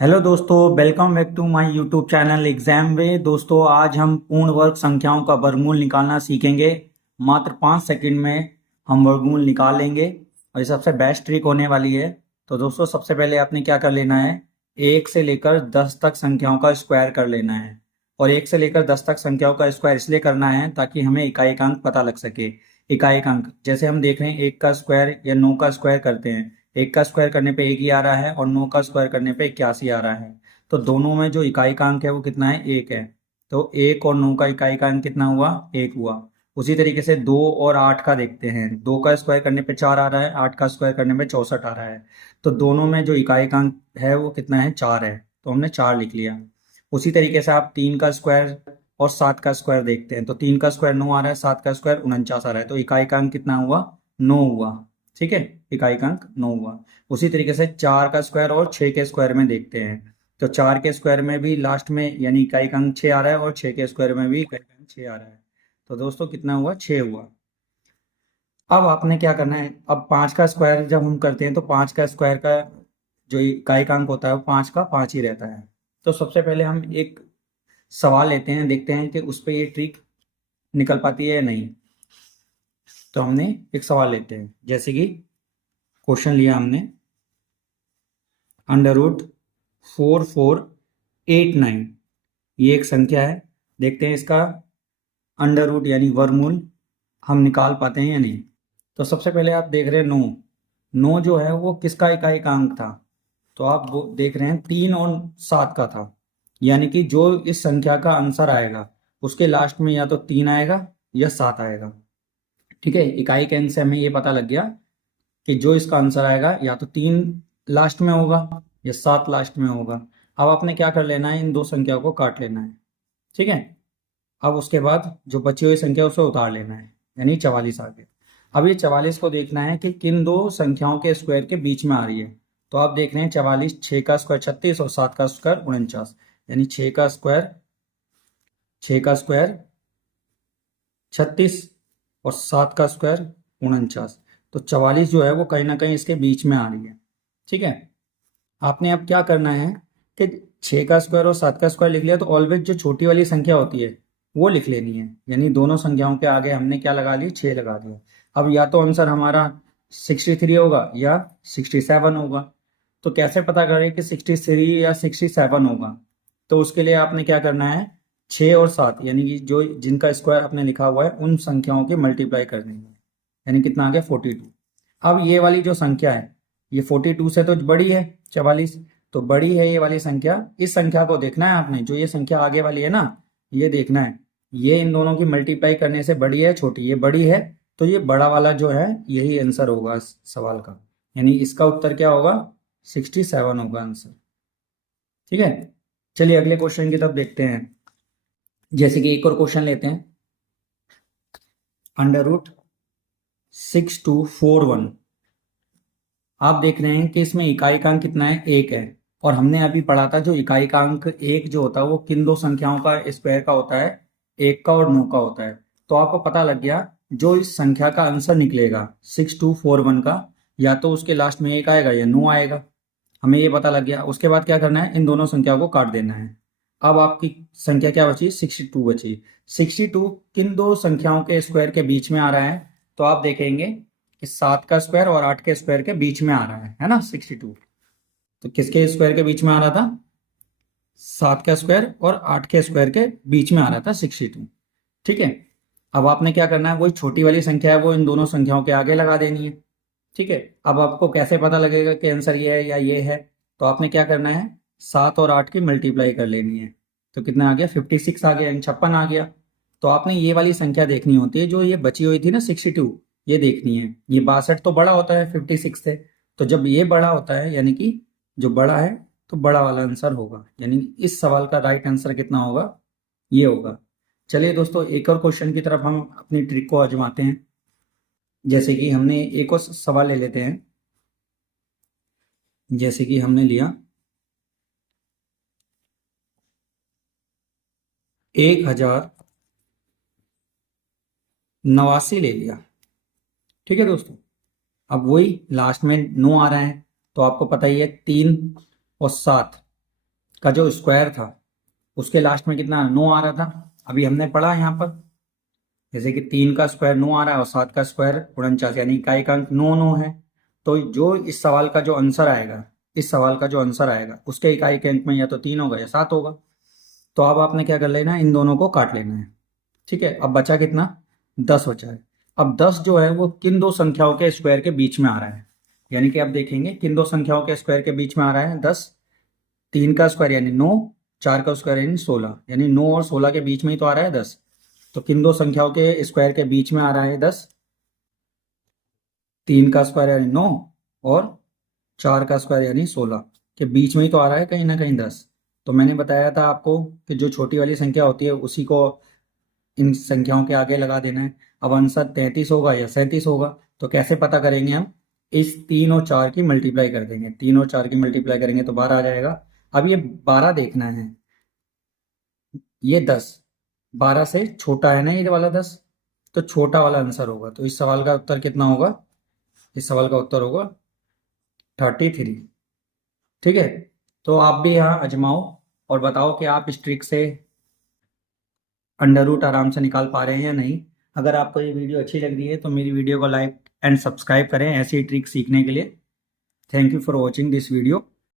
Hello दोस्तों, welcome back to my YouTube channel exam way. दोस्तों, आज हम पूर्ण वर्ग संख्याओं का वर्गमूल निकालना सीखेंगे। मात्र 5 सेकंड में हम वर्गमूल निकाल लेंगे और ये सबसे बेस्ट ट्रिक होने वाली है। तो दोस्तों, सबसे पहले आपने क्या कर लेना है, 1 से लेकर 10 तक संख्याओं का स्क्वायर कर लेना है। और 1 से लेकर 10 तक संख्याओं का स्क्वायर इसलिए करना है ताकि हमें इकाई अंक पता लग सके। इकाई अंक जैसे हम देख रहे हैं, 1 का स्क्वायर या 9 का स्क्वायर करते हैं। 1 का स्क्वायर करने पे 1 ही आ रहा है और 9 का स्क्वायर करने पे 81 आ रहा है। तो दोनों में जो इकाई का अंक है वो कितना है, 1 है। तो 1 और 9 का इकाई का अंक कितना हुआ, 1 हुआ। उसी तरीके से 2 और 8 का देखते हैं। 2 का स्क्वायर करने पे 4 आ रहा है, 8 का स्क्वायर करने पे 64 आ रहा है। तो दोनों में जो इकाई का अंक है वो कितना है, 4 है। तो हमने 4 लिख लिया। उसी तरीके से आप 3 का स्क्वायर और 7 का स्क्वायर देखते हैं। तो 3 का स्क्वायर 9 आ रहा है, 7 का स्क्वायर 49 आ रहा है। तो इकाई का अंक कितना हुआ, 9 हुआ। ठीक है, इकाई का अंक 9 हुआ। उसी तरीके से 4 का स्क्वायर और 6 के स्क्वायर में देखते हैं। तो 4 के स्क्वायर में भी लास्ट में यानी इकाई का अंक 6 आ रहा है और 6 के स्क्वायर में भी इकाई का अंक 6 आ रहा है। तो दोस्तों कितना हुआ, 6 हुआ। अब आपने क्या करना है, अब 5 का स्क्वायर जब हम करते हैं तो 5 का स्क्वायर का जो इकाई का अंक होता है वो 5 का 5 ही रहता है। तो सबसे पहले हम एक सवाल लेते हैं, देखते हैं कि उस पर ये ट्रिक निकल पाती है या नहीं। तो हमने एक सवाल लेते हैं, जैसे कि क्वेश्चन लिया हमने, √4489। ये एक संख्या है। देखते हैं इसका अंडर रूट यानी वर्गमूल हम निकाल पाते हैं या नहीं। तो सबसे पहले आप देख रहे हैं 9। 9 जो है वो किसका इकाई का अंक था। तो आप वो देख रहे हैं 3 और 7 का था। यानी कि जो इस संख्या का आंसर आएगा उसके लास्ट में या तो 3 आएगा या 7 आएगा। ठीक है, इकाई के अंक से हमें ये पता लग गया कि जो इसका आंसर आएगा या तो 3 लास्ट में होगा या 7 लास्ट में होगा। अब आपने क्या कर लेना है, इन दो संख्याओं को काट लेना है। ठीक है, अब उसके बाद जो बची हुई संख्या उसे उतार लेना है, यानी 44 आ गया। अब ये 44 को देखना है कि किन दो संख्याओं के स्क्वायर के बीच में आ रही है। तो आप देख रहे हैं 44, 6 का स्क्वायर 36 और 7 का स्क्वायर 49। यानी 6 का स्क्वायर 36 और 7 का स्क्वायर 49। तो 44 जो है वो कहीं ना कहीं इसके बीच में आ रही है। ठीक है, आपने अब क्या करना है कि 6 का स्क्वायर और 7 का स्क्वायर लिख लिया तो ऑलवेज जो छोटी वाली संख्या होती है वो लिख लेनी है। यानी दोनों संख्याओं के आगे हमने क्या लगा ली, 6 लगा दिया। अब या तो आंसर हमारा 63 होगा या 67 होगा। तो कैसे पता करें कि 63 या 67 होगा। तो उसके लिए आपने क्या करना है, 6 और 7 यानी कि जो जिनका स्क्वायर आपने लिखा हुआ है उन संख्याओं की मल्टीप्लाई करनी है। यानी कितना आ गया, 42। अब ये वाली जो संख्या है ये 42 से तो बड़ी है 44। तो बड़ी है ये वाली संख्या, इस संख्या को देखना है आपने। जो ये संख्या आगे वाली है ना, ये देखना है ये इन दोनों की मल्टीप्लाई करने से बड़ी है छोटी, ये बड़ी है। तो ये बड़ा वाला जो है यही आंसर होगा इस सवाल का। यानी इसका उत्तर क्या होगा, 67 होगा आंसर। ठीक है, चलिए अगले क्वेश्चन की तरफ देखते हैं। जैसे कि एक और क्वेश्चन लेते हैं, √6241। आप देख रहे हैं कि इसमें इकाई का अंक कितना है, 1 है। और हमने अभी पढ़ा था जो इकाई का अंक 1 जो होता है वो किन दो संख्याओं का स्क्वायर का होता है, 1 का और 9 का होता है। तो आपको पता लग गया जो इस संख्या का आंसर निकलेगा 6241 का, या तो उसके लास्ट में 1 आएगा या 9 आएगा। हमें ये पता लग गया। उसके बाद क्या करना है, इन दोनों संख्याओं को काट देना है। अब आपकी संख्या क्या बची, 62 बची। 62 किन दो संख्याओं के स्क्वायर के बीच में आ रहा है। तो आप देखेंगे कि 7 का स्क्वायर और 8 के स्क्वायर के बीच में आ रहा है ना 62। तो किसके स्क्वायर के बीच में आ रहा था, 7 का स्क्वायर और 8 के स्क्वायर के बीच में आ रहा था 62। ठीक है, अब आपने क्या करना है, वही छोटी वाली संख्या है वो इन दोनों संख्याओं के आगे लगा देनी है। ठीक है, अब आपको कैसे पता लगेगा कि आंसर ये है या ये है। तो आपने क्या करना है, 7 और 8 की मल्टीप्लाई कर लेनी है। तो कितना आ गया, 56 आ गया, यानी 56 आ गया। तो आपने ये वाली संख्या देखनी होती है जो ये बची हुई थी ना 62, ये देखनी है। ये 62 तो बड़ा होता है 56 से। तो जब ये बड़ा होता है यानी कि जो बड़ा है तो बड़ा वाला आंसर होगा। यानी इस सवाल का राइट आंसर कितना होगा, ये होगा। चलिए दोस्तों, एक और क्वेश्चन की तरफ हम अपनी ट्रिक को आजमाते हैं। जैसे कि हमने एक और सवाल ले लेते हैं। जैसे कि हमने लिया 1089 ले लिया। ठीक है दोस्तों, अब वही लास्ट में 9 आ रहा है। तो आपको पता ही है 3 और 7 का जो स्क्वायर था उसके लास्ट में कितना 9 आ रहा था। अभी हमने पढ़ा यहाँ पर जैसे कि 3 का स्क्वायर 9 आ रहा है और 7 का स्क्वायर 49, यानी इकाई का अंक 9 है। तो जो इस सवाल का जो आंसर आएगा, इस सवाल का जो आंसर आएगा उसके इकाई के अंक में या तो 3 होगा या 7 होगा। तो अब आपने क्या कर लेना है, इन दोनों को काट लेना है। ठीक है, अब बचा कितना, 10 बचा है। अब 10 जो है वो किन दो संख्याओं के स्क्वायर के बीच में आ रहा है, यानी कि आप देखेंगे किन दो संख्याओं के स्क्वायर के बीच में आ रहा है। 10, 3 का स्क्वायर यानी 9, 4 का स्क्वायर यानी 16, यानी 9 और 16 के बीच में ही तो आ रहा है 10। तो किन दो संख्याओं के स्क्वायर के बीच में आ रहा है 10, 3 का स्क्वायर यानी 9 और 4 का स्क्वायर यानी 16 के बीच में ही तो आ रहा है कहीं ना कहीं 10। तो मैंने बताया था आपको कि जो छोटी वाली संख्या होती है उसी को इन संख्याओं के आगे लगा देना है। अब आंसर 33 होगा या 37 होगा, तो कैसे पता करेंगे हम, इस 3 और 4 की मल्टीप्लाई कर देंगे। 3 और 4 की मल्टीप्लाई करेंगे तो 12 आ जाएगा। अब ये 12 देखना है, ये 10 12 से छोटा है ना ये वाला 10, तो छोटा वाला आंसर होगा। तो इस सवाल का उत्तर कितना होगा, इस सवाल का उत्तर होगा 33। ठीक है, तो आप भी यहाँ आजमाओ और बताओ कि आप इस ट्रिक से अंडर रूट आराम से निकाल पा रहे हैं या नहीं। अगर आपको ये वीडियो अच्छी लग रही है तो मेरी वीडियो को लाइक एंड सब्सक्राइब करें ऐसी ट्रिक सीखने के लिए। Thank you for watching this video.